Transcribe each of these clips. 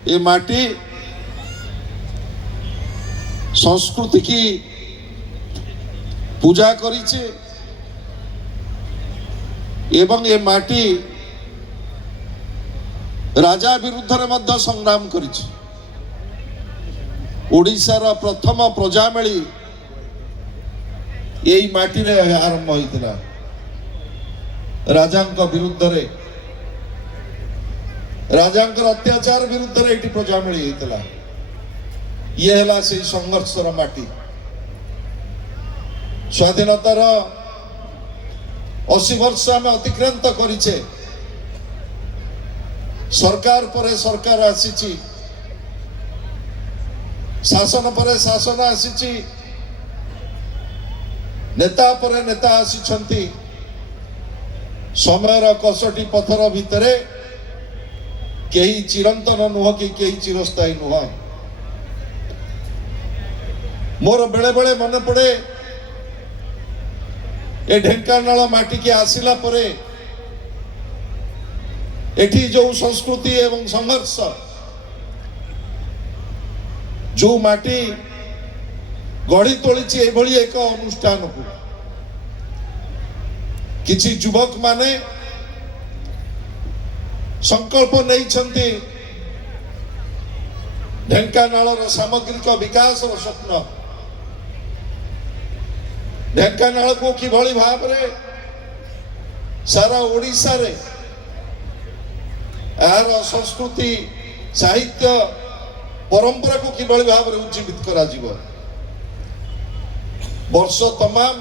ये माटी संस्कृति की पूजा करिছে एवं ये माटी राजा विरुद्ध रे मध्य संग्राम करिছে। ओडिशार प्रथम प्रजामेली यही माटी रे आरंभ होइतिला। राजांक विरुद्ध रे राजांकर अत्याचार विरुद्ध रे एटी प्रजामेली होइतिला। ये हला से संघर्षर माटी। स्वाधीनतार 80 वर्ष आम अतिक्रांत करिছে। सरकार परे सरकार आसीची, शासन परे शासन आसीची, नेता परे नेता आसीछंती। समयर कसटी पथर भितरे केही चिरंतन नुह कि केही चिरस्थायी नुह। मोर बेले बेले मन पड़े ए ढेंकानाल माटी के आसिला परे एठी जो संस्कृति एवं संघर्ष जो माटी गढ़ी तोली एभली एक अनुष्ठान को किछि युवक माने संकल्प नहीं ढेंकानाल सामग्रिक विकास स्वप्न ढेंकानाल को किभली भाव रे सारा ओडिशा रे यार संस्कृति साहित्य परंपरा को किभली भाव रे उज्जीवित करा जीव। वर्ष तमाम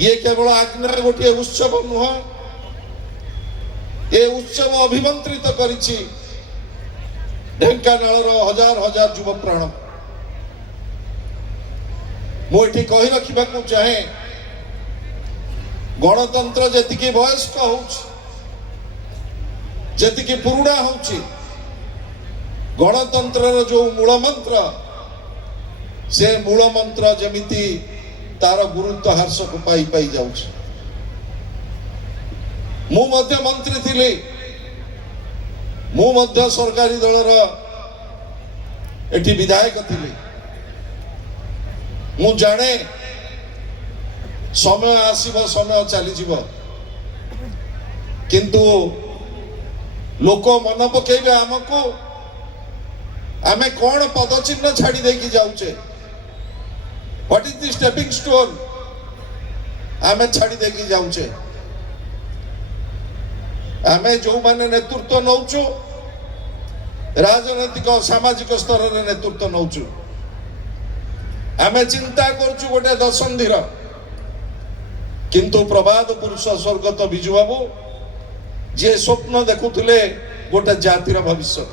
ये केवल आज्ञा गोटे उत्सव नुह, ये उत्सव अभिमंत्रित करिछि ढेंकानाल हजार हजार युव प्राण। मुझे कही रखा चाहे गणतंत्र जी वयस्क होती पुराणा हो गणतंत्र जो मूल मंत्र से मूल मंत्र जमिति तार गुरुत्व ह्रास को पाई पाई जाउछि। मु मध्य मंत्री थिले, मु मध्य सरकारी दलर एठी विधायक थिले। मु जाने समय आसीब समय चली जीव, किंतु लोक मन पकेबे आमको आमे कौन पदचिन्ह छाड़ी देकी जाउचे, what is the stepping stone आमे छाड़ी देकी जाउचे। आमे जो माने नेतृत्व नौचु राजनैतिक सामाजिक स्तर रे नेतृत्व नौचु, आमे चिंता करचु गोटे दशंधीर, किंतु प्रबाद पुरुष स्वर्गत बिजु बाबू जे स्वप्न देखुले गोटे जातिर भविष्य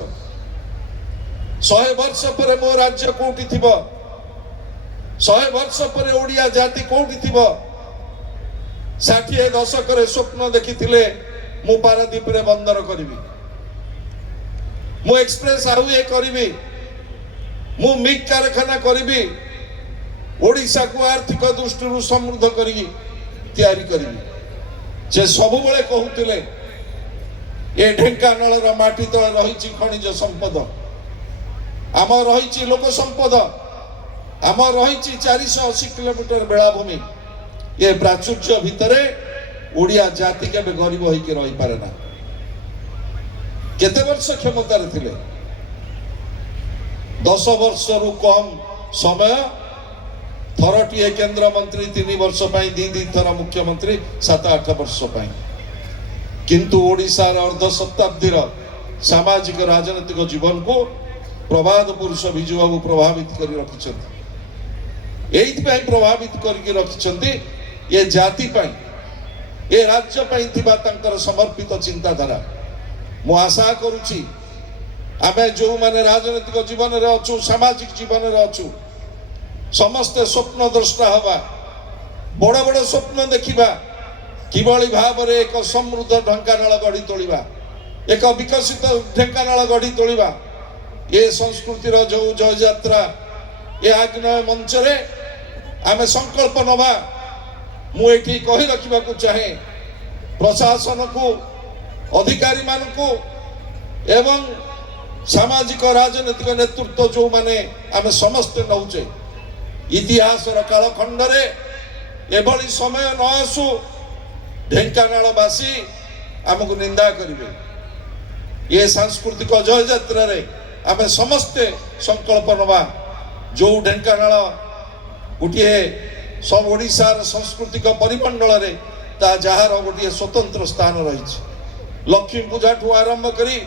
100 वर्ष पर मो राज्य कोठी थिब, 100 वर्ष पर ओडिया जाति कोठी थिब। 60 दशक रे स्वप्न देखिथिले मु पारादीप रे बंदर करिवि, मु एक्सप्रेस हाईवे करिवि, मु मिग कारखाना करिवि, ओडिशा को आर्थिक दृष्टि समृद्ध करी तैयारी करी। से सब बेले कहते ये ढेंकानाल माटी तले रही खनिज संपद, आम रही लोक संपद, आम रही 480 किलोमीटर बेलाभूमि। ये प्राचुर्य भितरे ओडिया जाति के गरीब होइके रही पारे ना। केते वर्ष क्षमतार थिले? 10 वर्ष रु कम समय थरटीए केंद्र मंत्री 3 वर्ष पाई, दी थर मुख्यमंत्री 7-8 वर्ष पाई। किंतु ओडिशार अर्ध शताब्दीर सामाजिक राजनीतिक जीवन को प्रबाद पुरुष बिजु बाबू प्रभावित करी रखिछन्ति। एइथि प्रभावित करी रखिछन्ति ये जाति पाई, ये राज्य पाई थिबा तांकर समर्पित चिंताधारा। मु आशा करूची आमे जो माने राजनीतिक जीवन रे अछु, सामाजिक जीवन रे अछु, समस्ते स्वप्न द्रष्टा हवा, बड़ बड़ स्वप्न देखिबा, किभली भाव रे एक समृद्ध ढेंकानाल गढ़ी तोलिबा, एक विकसित ढेंकानाल गढ़ी तोलिबा। ये संस्कृतिर जो जय यात्रा ये आग्नेय मंच रे आमे संकल्प नवा। मु एठी कहि रखिबा को चाहे प्रशासन को, अधिकारी मान को, एवं सामाजिक राजनैतिक नेतृत्व जो माने आमे समस्ते नौचे इतिहास कालखंड एभली समय न आसू ढेंकानालवासी आमको निंदा करेंगे। ये सांस्कृतिक जय यात्रा रे आमे समस्ते संकल्प नवा जो ढेंकानाल गोटे सब ओडिशार सांस्कृतिक परिमंडल रे ता जहार गोटे स्वतंत्र स्थान रही। लक्ष्मी पूजा ठू आरंभ करी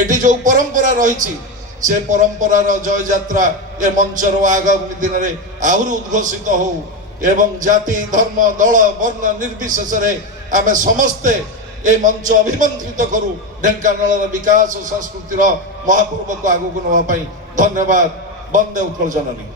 एटी जो परंपरा रही से परंपरार जय यात्रा ए मंचर आगामी दिन में आहरी उद्घोषित हो एवं जाति धर्म दल वर्ण निर्विशेष आमे समस्ते ए मंच अभिमंत्रित करू ढेंकानाल विकास और संस्कृतिर महापर्व को आगू नवाई। धन्यवाद। वंदे उत्कल जननी।